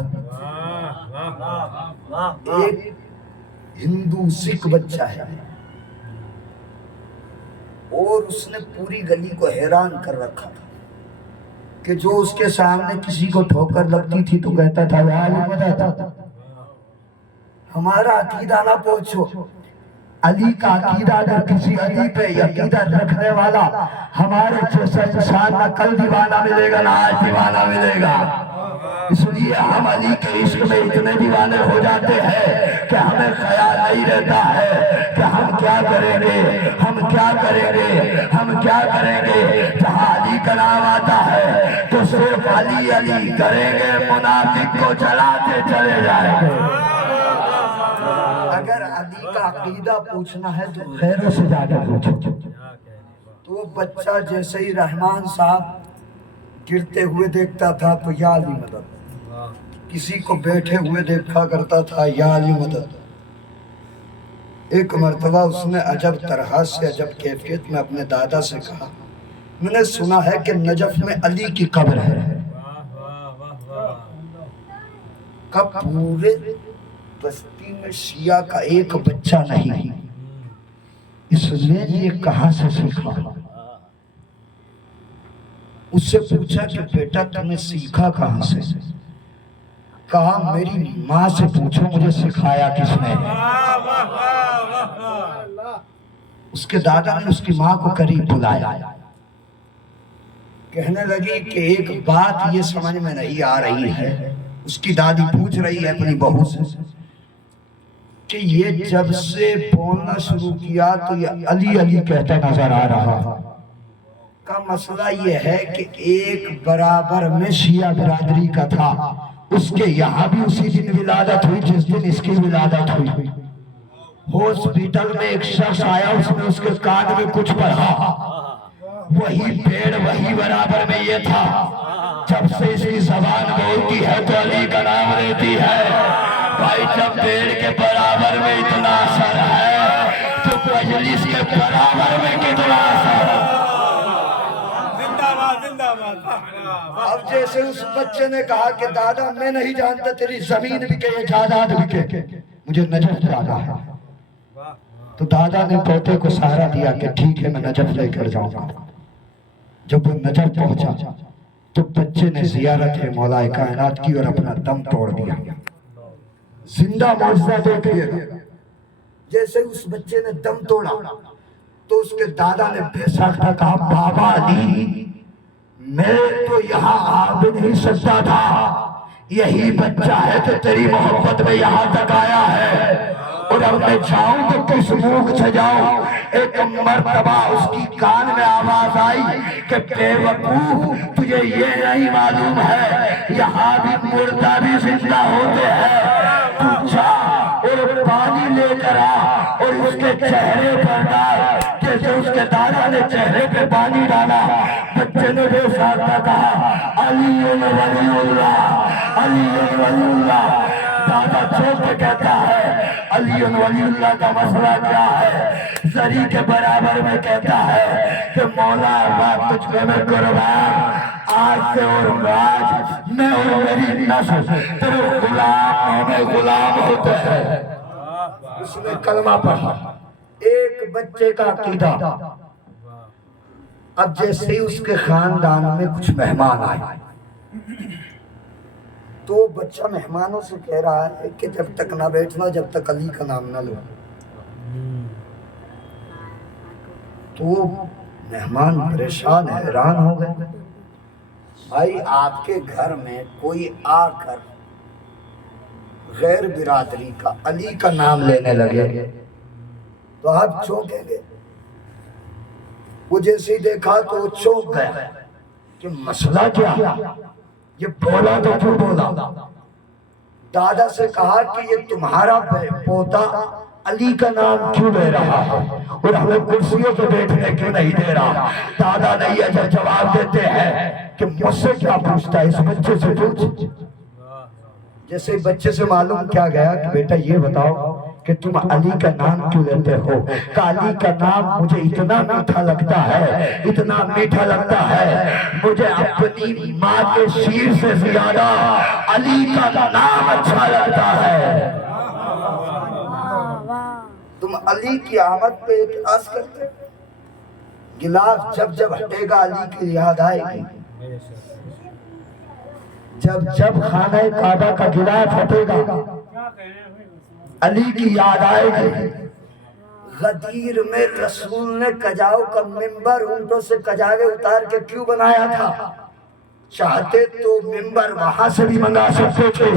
ایک ہندو سکھ بچہ ہے اور اس نے پوری گلی کو حیران کر رکھا تھا کہ جو اس کے سامنے کسی کو ٹھوکر لگتی تھی تو کہتا تھا یا علی مدد ہمارا عقیدہ نہ پوچھو علی کا عقیدہ اگر کسی علی پہ عقیدہ رکھنے والا ہمارے جیسا انسان نہ کل دیوانہ ملے گا نہ آج دیوانہ ملے گا اس لیے ہم علی کے عشق میں اتنے دیوانے ہو جاتے ہیں کہ ہمیں خیال نہیں رہتا ہے کہ ہم کیا کریں گے ہم کیا کریں گے ہم کیا کریں گے جہاں علی کا نام آتا ہے تو صرف علی علی کریں گے منافق کو جلاتے چلے جائیں گے اگر علی کا عقیدہ پوچھنا ہے تو غیروں سے جا کر پوچھو تو وہ بچہ جیسے ہی رحمان صاحب گرتے ہوئے دیکھتا تھا تو یا علی مدد کسی کو بیٹھے ہوئے دیکھا کرتا تھا یا علی مدد ایک مرتبہ اس نے عجب طرح سے عجب کیفیت میں اپنے دادا سے کہا میں نے سنا ہے کہ نجف میں علی کی قبر ہے کب پورے بستی میں شیعہ کا ایک بچہ نہیں اس نے یہ کہاں سے سیکھا اس سے پوچھا کہ بیٹا تم نے سیکھا کہاں سے کہا میری ماں سے پوچھو مجھے سکھایا کس نے اس کے دادا نے اس کی ماں کو قریب بلایا کہنے لگی کہ ایک بات یہ سمجھ میں نہیں آ رہی ہے اس کی دادی پوچھ رہی ہے اپنی بہو سے کہ یہ جب سے بولنا شروع کیا تو یہ علی علی کہتا نظر آ رہا کا مسئلہ یہ ہے کہ ایک برابر میں شیعہ برادری کا تھا اس کے یہاں بھی اسی دن ولادت ہوئی جس دن اس کی ولادت ہوئی ہاسپٹل میں ایک شخص آیا اس نے اس کے کان میں کچھ پڑھا وہی پیڑ وہی برابر میں یہ تھا جب سے اس کی زبان بولتی ہے تو علی کا نام لیتی ہے بھائی جب پیڑ کے برابر میں اتنا اثر ہے تو مجلس کے برابر میں کتنا اثر ہے اب جیسے اس بچے نے کہا کہ دادا میں نہیں جانتا تیری زمین بکے یا جائیداد بکے مجھے نجف جانا ہے تو دادا نے پوتے کو سہارا دیا کہ ٹھیک ہے میں نجف لے کر جاؤں گا جب وہ نجف پہنچا تو بچے نے زیارت مولا کائنات کی اور اپنا دم توڑ دیا. زندہ معجزہ دیکھیے گا. جیسے اس بچے نے دم توڑا تو اس کے دادا نے بے ساختہ کہا بابا علی میں تو یہاں آ بھی نہیں سکتا تھا, یہی بچہ ہے تو تیری محبت میں یہاں تک آیا ہے, اور اب میں جاؤں تو کس منہ سے جاؤں. ایک مرتبہ اس کی کان میں آواز آئی کہ بے وقوف تجھے یہ نہیں معلوم ہے یہاں بھی مردہ بھی زندہ ہوتے ہیں, تو جا اور پانی لے کر آ اور اس کے چہرے پر ڈال. جیسے اس کے دادا نے چہرے پہ پانی ڈالا, بچے نے بے ساختہ کہا علی ولی اللہ, علی ولی اللہ. دادا چوک کے کہتا ہے علی ولی اللہ کا مسئلہ کیا ہے, زری کے برابر میں کہتا ہے کہ مولا اللہ تجھ پہ میں قربان, آج سے اور آج میں اور میری نسل تیرے غلام میں غلام ہوتے ہیں. اس نے کلمہ پڑھا, ایک بچے کا عقیدہ. اب جیسے ہی اس کے خاندان میں کچھ مہمان آئے تو بچہ مہمانوں سے کہہ رہا ہے کہ جب تک نہ بیٹھنا جب تک علی کا نام نہ لو. تو مہمان پریشان حیران ہو گئے, بھائی آپ کے گھر میں کوئی آ کر غیر برادری کا علی کا نام لینے لگے تو آپ چونکیں گے. وہ جیسے ہی دیکھا تو وہ چونک گیا کہ مسئلہ کیا, یہ بولا تو کیوں بولا. دادا سے کہا کہ یہ تمہارا پوتا علی کا نام کیوں لے رہا ہے اور ہمیں کرسیوں پہ بیٹھنے کیوں نہیں دے رہا. دادا نے یہ جواب دیتے ہیں کہ مجھ سے کیا پوچھتا ہے, اس بچے سے پوچھ. جیسے بچے سے معلوم کیا گیا کہ بیٹا یہ بتاؤ کہ تم علی کا نام کیوں لیتے ہو. کہ علی کا نام مجھے اتنا میٹھا لگتا ہے, اتنا میٹھا لگتا ہے, مجھے اپنی ماں کے شیر سے زیادہ علی کا نام اچھا لگتا ہے. تم علی کی آمد پہ اعتراض کرتے, گلاف جب جب ہٹے گا علی کی یاد آئے گی. جب جب خانہ کعبہ کا گلاف ہٹے گا علی کی یاد آئے گی. غدیر میں رسول نے کجاؤ کا ممبر اونٹوں سے کجاوے اتار کے کیوں بنایا تھا؟ چاہتے تو ممبر وہاں سے بھی منگا سکتے تھے,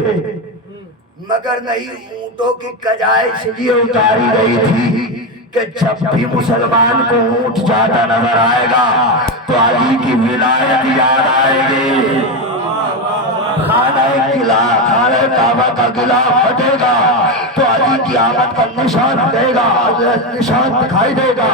مگر نہیں, اونٹوں کی کجائے اس لیے اتاری گئی تھی کہ جب بھی مسلمان کو اونٹ جاتا نظر آئے گا تو علی کی ولایت یاد آئے گی. خانہ کعبہ کا غلاف ہٹے گا تو علی کی آمد کا نشان دے گا, نشان دکھائی دے گا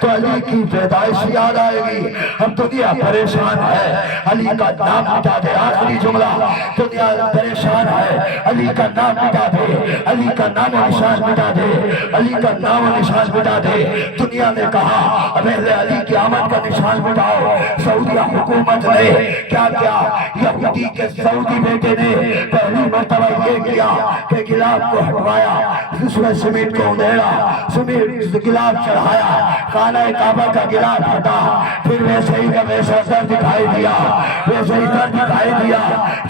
تو علی کی پیدائش یاد آئے گی. اب دنیا پریشان ہے, علی کا نام مٹا دے. آخری جملہ, دنیا پریشان ہے, علی کا نام مٹا دے, علی کا نام و نشان مٹا دے, علی کا نام و نشان مٹا دے. دنیا نے کہا پہلے علی کی آمد کا نشان مٹاؤ. سعودیہ حکومت نے کیا کیا, یہودی کے سعودی بیٹے نے پہلی مرتبہ یہ کیا کہ غلاف کو ہٹوایا, اس میں سمیٹ کو اندھیرا, سمیٹ غلاف چڑھایا, خانہ کعبہ کا غلاف ہٹا, پھر ویسے ہی کا ویسا سر دکھائی دیا, ویسے ہی سر دکھائی دیا,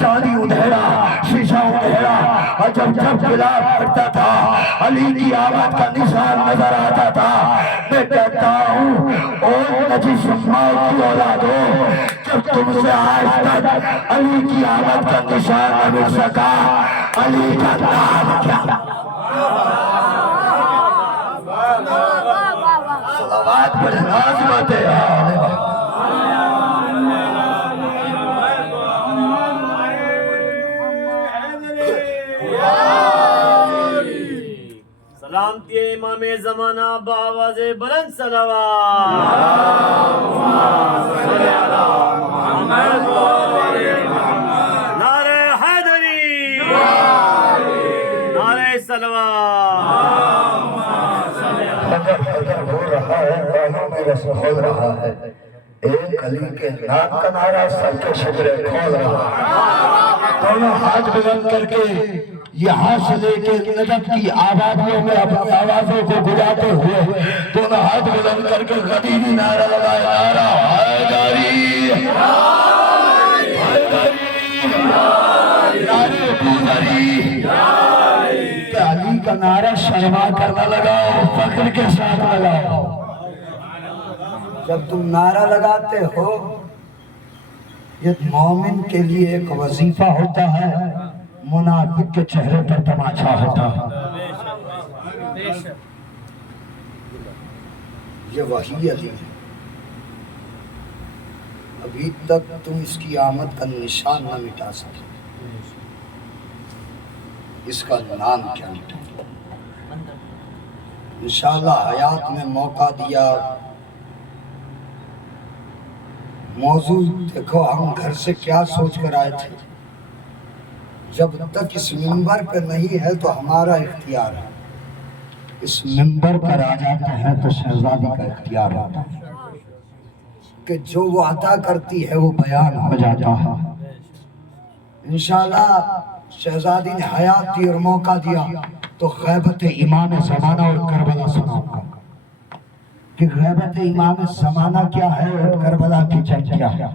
چاندی اندھیرا, شیشہ اندھیرا. اور جب جب غلاف ہٹتا تھا علی کی آمد کا نشان نظر آتا تھا. میں کہتا ہوں او نجس ماؤ کی اولادو, جب تم سے آج تک علی کی آمد کا نشان نہ مل سکا, علی کا نام کیا. صلوات پر عظمت سلامتی امام زمانہ بآواز بلند صلوات. نعرہ حیدری, نعرہ صلوات. ہو رہا ہے, کانوں میں رس کھول رہا ہے, ایک علی کے نام کا نعرہ سب کے شجرے کھول رہا ہے. دونوں ہاتھ بلند کر کے یہاں سے لے کے نجف کی آبادیوں میں اپنی آوازوں کو گجاتے ہوئے دونوں ہاتھ بلند کر کے غدیری نعرہ لگائے, نعرہ حیدری, نعرہ شرما کر نہ لگاؤ، فخر کے ساتھ لگاؤ۔ جب تم نعرہ لگاتے ہو یہ مومن کے لیے ایک وظیفہ ہوتا ہے، منافق کے چہرے پر تماشا ہوتا ہے۔ یہ وحی علی ہے، ابھی تک تم اس کی آمد کا نشان نہ مٹا سکے۔ اس کا نام کیا مٹا؟ انشاءاللہ حیات میں موقع دیا، موضوع دیکھو ہم گھر سے کیا سوچ کر آئے تھے، جب تک اس منبر پہ نہیں ہے تو ہمارا اختیار ہے، اس منبر پر آ جاتے ہیں تو شہزادی کا اختیار ہوتا ہے کہ جو وہ عطا کرتی ہے وہ بیان ہو جاتا ہے۔ انشاءاللہ شہزادی نے حیات دی اور موقع دیا تو غیبت امام زمانہ اور کربلا سناؤں گا کہ غیبت امام زمانہ کیا ہے اور کربلا کی جنگ کیا ہے،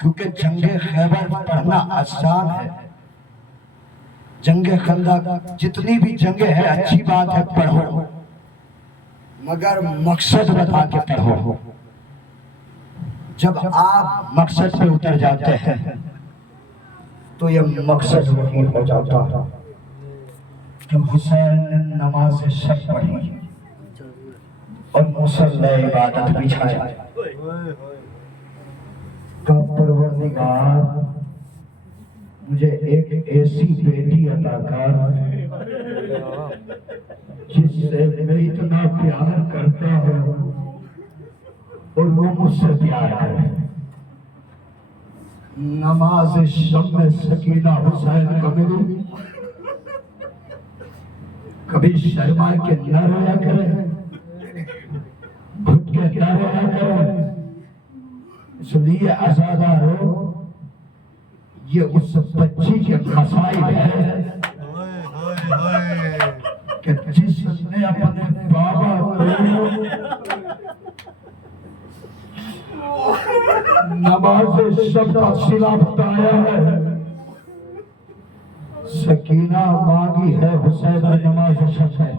کیونکہ جنگ خیبر پڑھنا آسان ہے، جنگ خندق جتنی بھی جنگیں ہیں اچھی بات ہے پڑھو، مگر مقصد بتا کے پڑھو۔ جب آپ مقصد پہ اتر جاتے ہیں تو یہ مقصد وہی ہو جاتا ہے کہ حسین نے نماز شب پڑھی اور مصلی عبادت بچھایا کہ پروردگار مجھے ایک ایسی بیٹی عطا کر جس سے میں اتنا پیار کرتا ہوں اور وہ مجھ سے پیار کرے۔ نماز شب میں سکینہ حسین کو ملی، کبھی شرما کے نہ رویا کرے، گھٹ کے نہ رویا کرے، اس لیے عزادارو یہ اس بچی کے مسائل ہے کہ جس نے اپنے بابا کو نماز شب کا صلہ بتایا ہے، سکینہ مانگی ہے حسین نماز شب ہے۔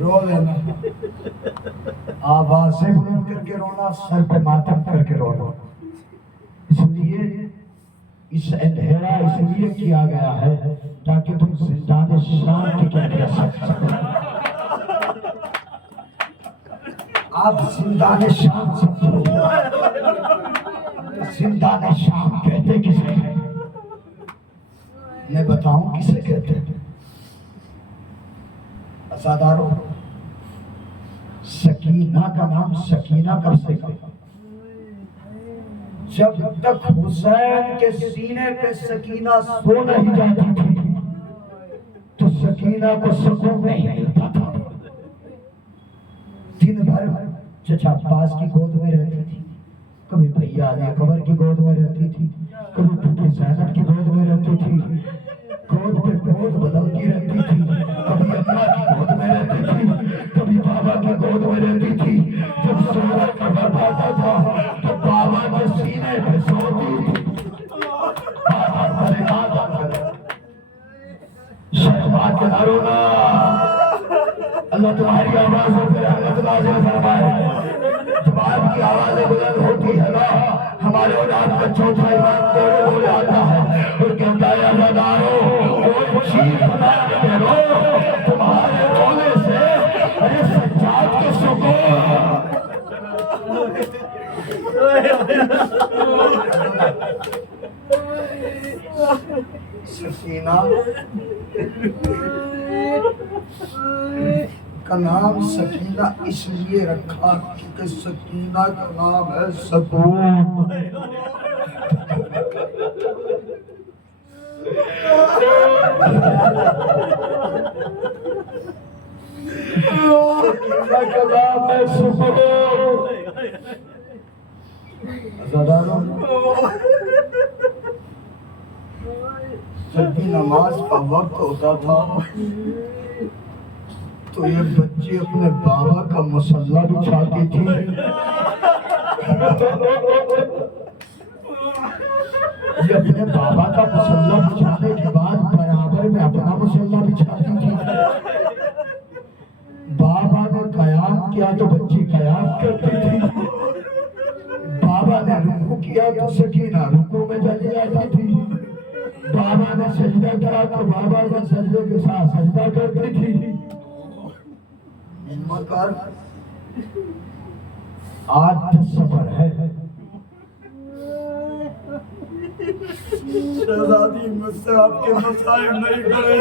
رو لینا، آوازیں بلند کر کے رونا، سر پہ ماتم کر کے رونا، اس لیے اس اندھیرا اس لیے کیا گیا ہے تاکہ تم زندان شام کی کیفیت سکتے۔ آپ زندان شام سمجھو، زندان شام کہتے کسے ہیں؟ میں بتاؤں کسے کہتے ہیں؟ عزادارو، سکینہ کا نام سکینہ کب سے کہا؟ جب تک حسین کے سینے پہ سکینہ سو نہیں جاتی تھی تو سکینہ کو سکون نہیں ملتا تھا۔ دن بھر چچا عباس کی گود میں رہتی تھی، کبھی بھیا علی اکبر کی گود میں رہتی تھی، کبھی پھوپھی زینب کی گود میں رہتی تھی، گود پہ گود بدلتی رہتی تھی، کبھی اماں کی گود میں رہتی تھی، کبھی بابا کی گود میں رہتی تھی۔ جب سورج کا وقت آتا تھا تو بابا کے سینے پہ سوتی تھی، بابا پریشان آتا شرما کے نہ رونا، اللہ تمہاری آوازوں پہ رحمت نازل فرمائے۔ جب آپ کی آوازیں بلند ہوتی ہے نا، ہمارے اولاد کا چوتھا ایمان توڑے ہو جاتا ہے اور کہتا ہے عزادارو کوئی چیز نہ کرو، تمہارے رونے سے ارے سجاد کے سکون۔ سکینہ کا نام سکینہ اس لیے رکھا کیونکہ سکینہ کا نام ہے سکون۔ سکینہ کا نام ہے سکون۔ عزادارو، جب بھی نماز کا وقت ہوتا تھا تو یہ بچی اپنے بابا کا مصلی بچھاتی تھی، یہ اپنے بابا کا مصلی بچھانے کے بعد برابر کیا تو بچی قیام کرتی تھی، بابا نے رکوع کیا تو سکینہ رکوع میں چلی جاتی تھی، بابا نے سجدہ کیا تو بابا کا سجدے کے ساتھ سجدہ کرتی تھی۔ مگر آج تصور ہے شہزادی مجھ سے آپ کے مسائل نہیں کرے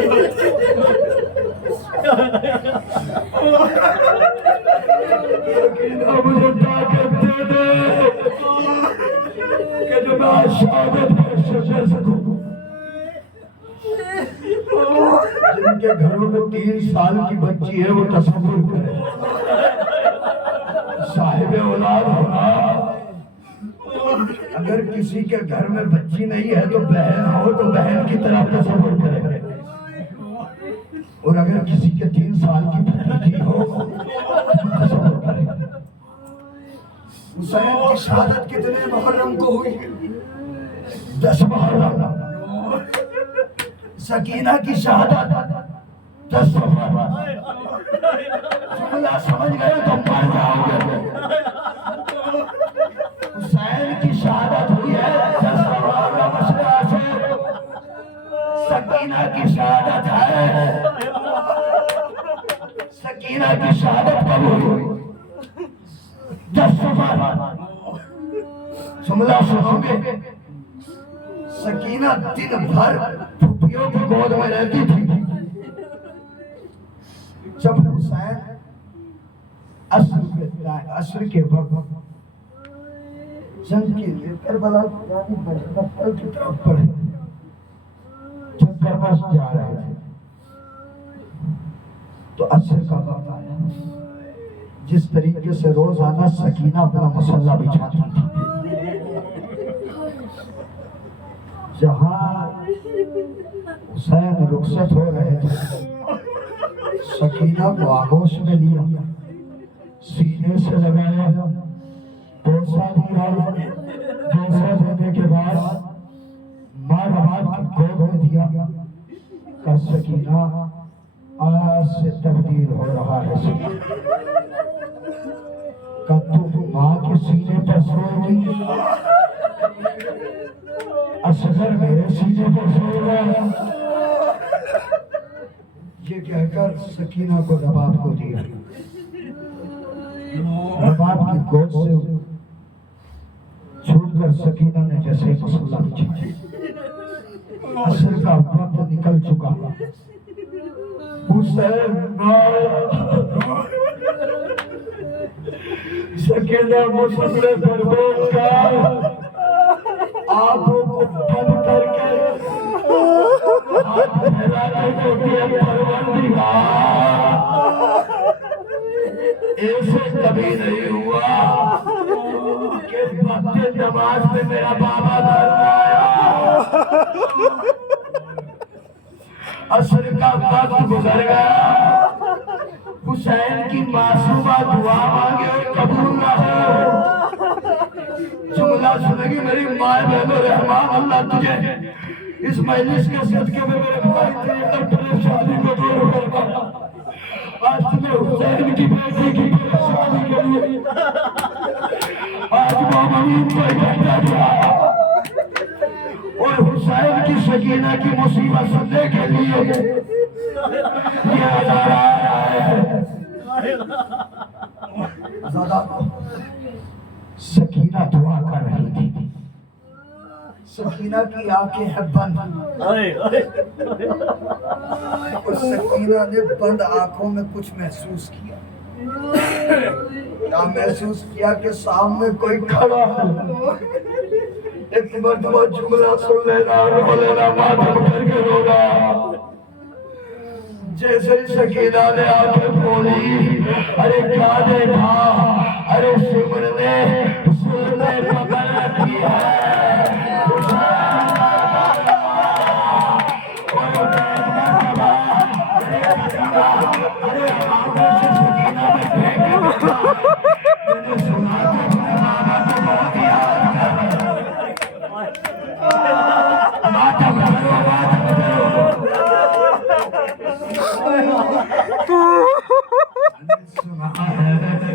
سکینہ مجھے طاقت دے دے کہ جو میں شہادت کا شجر سکوں۔ جن کے گھروں میں 3 سال کی بچی ہے وہ تصور کرے، صاحب اولاد ہونا، اگر کسی کے گھر میں بچی نہیں ہے تو بہن ہو تو بہن کی طرح تصور کرے، اور اگر کسی کے 3 سال کی بھتیجی ہو تصور کرے۔ حسین کی شہادت کتنے محرم کو ہوئی؟ 10 محرم۔ سکینہ کی شہادت 10 صفر۔ جملہ سمجھ گئے تو مر جاؤ گے۔ حسین کی شہادت ہوئی ہے 10 محرم سے، سکینہ کی شہادت ہے، سکینہ کی شہادت کب ہوئی؟ 10 صفر۔ جملہ سنو گے، سکینہ دن بھر پھپھیوں کی گود میں رہتی تھی۔ جب حسین عصر کے وقت جنگ کے لیے کربلا یعنی بجرنگل کی طرف پڑے، جب کربلا جا رہے تھے تو عصر کا وقت آیا۔ جس طریقے سے روزانہ سکینہ اپنا مسلح بچھاتی تھی، جہاں حسین رخصت ہو رہے تھے سکینہ کو آغوش میں لیا، سینے سے لگایا، بوسہ دیا، بوسہ دینے کے بعد ماں باپ کی گود میں دیا کہ سکینہ آج سے تبدیل ہو رہا ہے، کہ تم ماں کے سینے پر سوئے گی، اصغر میرے سینے پر سو رہا ہے۔ یہ کہہ کر سکینہ کو رباب کو دیا، رباب کی گود سے چھوٹ کر سکینہ نے جیسے مسلح بچھا۔ عصر کا وقت نکل چکا، حسین سکینہ مسلح پر بیٹھ کر آنکھوں کو بند کر کے ہاتھ پھیلاتے تو کہ پروردگار، ایسے کبھی نہیں ہوا کہ وقت نماز میں میرا بابا گھر آیا۔ عصر کا وقت گزر گیا، حسین کی معصومہ دعا مانگے اور قبول نہ ہو۔ جملہ سنگی میری ماں بہن و رحمان، اللہ تجھے اس مجلس کے صدقے میں میرے بھائی تیری پریشانی کو دور کرتا۔ آج تمہیں حسین کی بیٹی کی پریشانی کے لیے آج مومنین کو اکٹھا کیا اور حسین کی سکینہ کی مصیبت سننے کے لیے یہ ہزارہ آیا ہے۔ سکینہ دعا کر رہی تھی، سکینہ کی آنکھیں ہیں بند، اور سکینہ نے بند آنکھوں میں کچھ محسوس کیا، محسوس کیا کہ سامنے کوئی کھڑا ہے۔ ایک مرتبہ جملہ سن لینا، رو لینا، ماتم کر کے رونا۔ جیسے سکینہ نے آنکھیں کھولی، ارے کیا دیکھا، ارے سمر نے پکڑ رکھی ہے۔ سنا ہے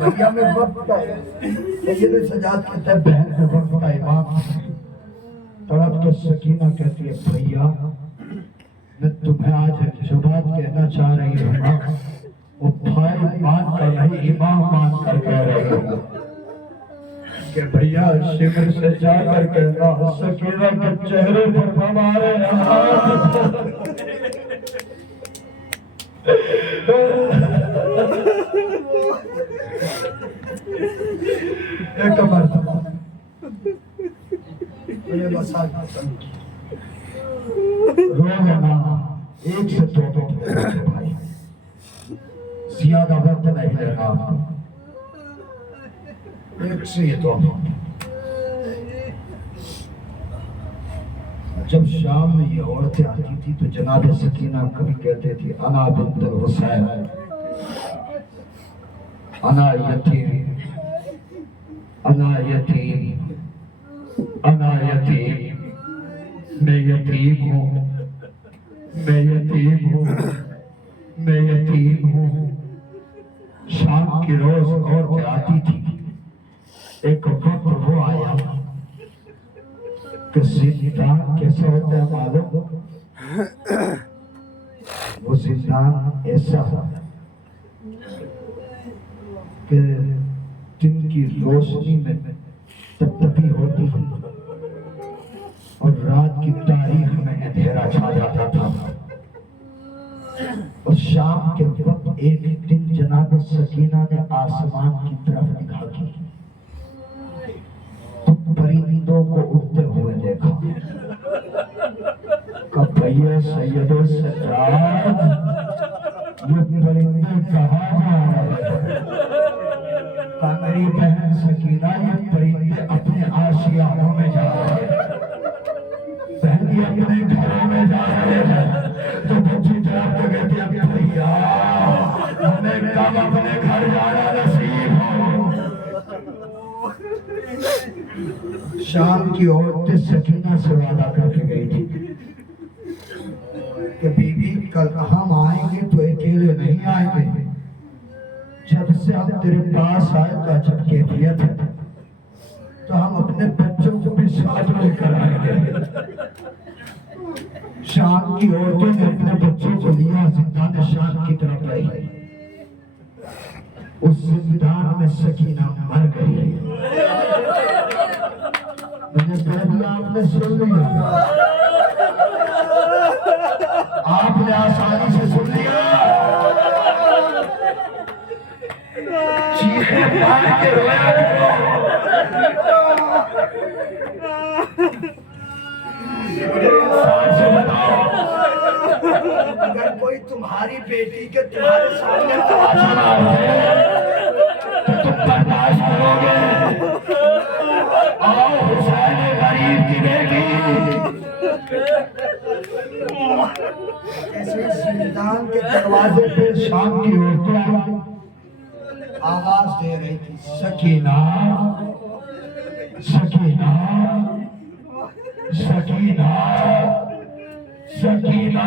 بھیا میں وقت کا سید سجاد کہتا ہے بہن میں وقت کا امام تڑپ تو سکینہ کہتی ہے بھیا میں تمہیں آج ایک جو بات کہنا چاہ رہی ہوں وہ بھائی مان کر نہیں امام مان کر کہہ رہی ہوں کہ بھیا شمر سے جا کر کہنا سکینہ کے چہرے پر ہمارے ایک مرتبہ یہ مساج روزانہ 1 سے 2 بھائی زیادہ وقت نہیں لگا 1 سے 2 جب شام میں یہ عورتیں آتی تھی تو جناب سکینہ کبھی کہتے تھی انا بنت الحسین انا یتیم انا یتیم انا یتیم میں یتیم ہوں میں یتیم ہوں میں یتیم ہوں شام کی روز عورتیں آتی تھی ایک وقت وہ آیا کہ زندان کیسا ہوتا ہے معلوم وہ زندان ایسا کہ دن کی روشنی میں تپتپی ہوتی ہے اور رات کی تاریخ میں اندھیرا چھا جاتا تھا اور شام کے وقت ایک دن جناب سکینہ نے آسمان کی طرف نگاہ کی تو پرندوں کو اڑتے ہوئے دیکھا کہ بھیا سید السجاد یہ پرندے کہاں جا رہے ہیں کہ میری بہن سکینہ یہ پرندے اپنے آشیانوں میں جا رہے ہیں بہن یہ اپنے گھروں میں جا رہے ہیں تو بچی جناب تو کہتی ہے بھیا ہمیں کب اپنے گھر جانا نصیب ہو شام کی عورتیں سکینہ سے وعدہ کر کے گئی تھی کہ بی بی کل ہم آئیں گے تو اکیلے نہیں آئیں گے جب سے ہم تیرے پاس آئے تو عجب کیفیت ہے تو ہم اپنے بچوں کو بھی ساتھ لے کر آئیں گے شام کی عورتوں نے اپنے بچوں کو لیا زندان شام کی طرف آئی اس زندان میں سکینہ مر گئی مجھے کہا آپ نے سن لیا آپ نے آسانی سے سن لیا چیخیں مار کے رویا اگر کوئی تمہاری بیٹی کے تمہارے سامنے تماشا نہ ہوئے تو تم برداشت کرو گے آؤ حسین غریب کی بیٹی ایسے زندان کے دروازے پہ شام کی عورتیں آواز دے رہی تھی سکینہ سکینہ سکینہ سکینہ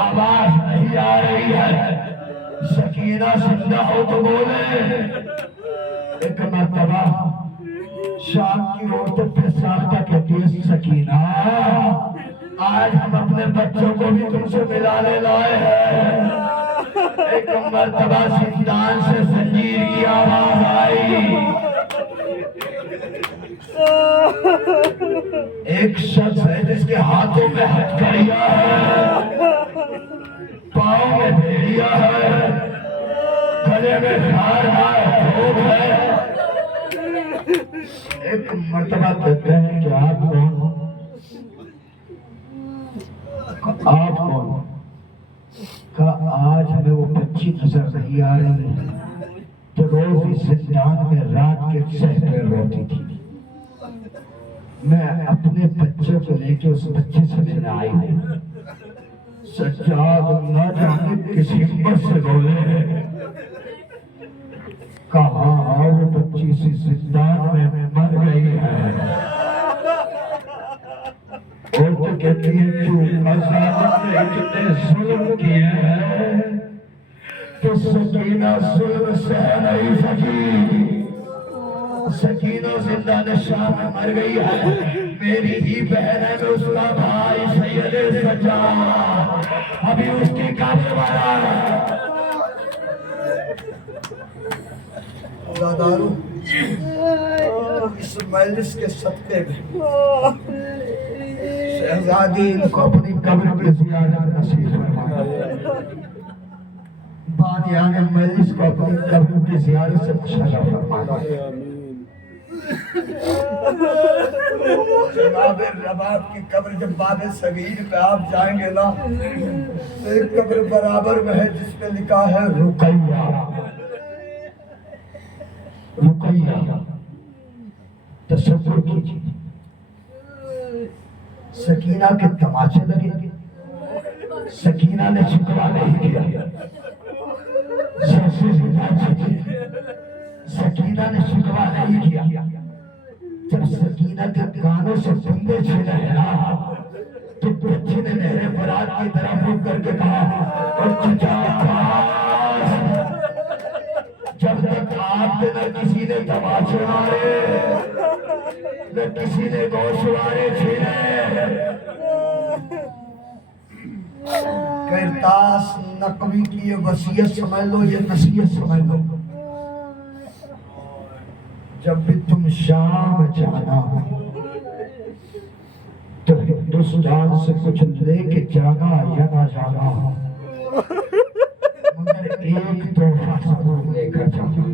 آواز نہیں آ رہی ہے سکینہ زندہ ہو تو بولے ایک مرتبہ شام کی عورتیں پہ ساختہ کہتی ہے سکینہ آج ہم اپنے بچوں کو بھی تم سے ملانے لائے ہیں ایک مرتبہ زندان سے زنجیر کی آواز آئی ایک شخص ہے جس کے ہاتھوں میں ہتھکڑیاں ہے پاؤں میں بھیڑیا ہے گلے میں دھوپ ہے ایک مرتبہ کہتے ہیں کہ آپ کون کہ آج ہمیں وہ بچی نظر نہیں آ رہی ہے تو روز اس زندان میں رات کے سہتے روتی تھی میں اپنے بچوں کو لے کے اس بچے سے ملنے آئی ہوں سجاد نہ جانے کس ہمت سے بولے کہاں وہ بچی سی زندان میں مر گئی ہے اور تو کہتی ہے کیوں ظالم نے اتنے ظلم کیے ہیں کہ سکینہ ظلم سہ نہیں سکی، سکینہ زندہ نشاں میں مر گئی ہے، میری ہی بہن ہے، اس کا بھائی سید سجاد ابھی اس کی قبر والا ہے۔ دادارو اس مجلس کے صدقے میں شہزادی ان کو اپنی قبر کی زیارت نصیب فرمائے، بانیان مجلس کو اپنی قبر کی زیارت سے مشرف فرمائے۔ جناب رباب کی قبر جب باب صغیر پہ آپ جائیں گے نا تو ایک قبر برابر میں ہے جس پہ لکھا ہے رقیہ، رقیہ۔ تصور کیجیے سکینہ کے تماچے لگے، سکینہ نے شکوہ نہیں کیا، سکینہ نے شکوہ نہیں کیا۔ جب سکینہ کے کانوں سے بندے چھنے ہیں نا تو بچے نے نہر فرات کی طرف رک کر کے کہا اور چچا عباس، جب تک آپ نہ کسی نے تماچے مارے نہ کسی نے گوشوارے چھینے، کرتاس نقوی کی یہ وصیت سمجھ لو، یہ نصیحت سمجھ لو، جب بھی تم شام جانا تو ہندوستان سے کچھ لے کے جانا یا نہ جانا، مگر ایک تحفہ ضرور لے کر جانا۔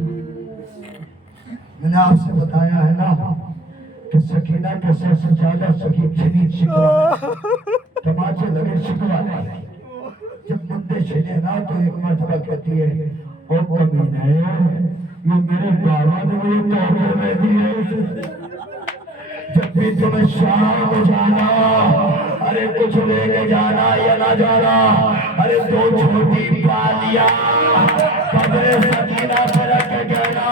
میں نے آپ سے بتایا ہے نا کہ سکینہ کے سر سے زیادہ چھنی شکوہ تماچے لگے شکوہ نہیں، جب بندے چھنے نا تو ایک مرتبہ کہتی ہے او کمینے یہ میرے بابا نے مجھے تحفے میں دیے، جب بھی تمہیں شام جانا ارے کچھ لے کے جانا یا نہ جانا، ارے دو چھوٹی پالیاں قبر سکینہ پر رکھ کے جانا،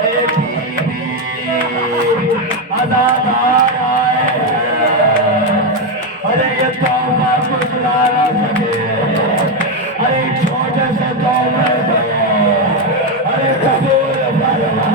ایک بیوی اداکار آئے ہیں، ارے یہ تحفہ کچھ لا نہ سکے، ارے چھوٹے سے تحفے دے، ارے قبول فرما۔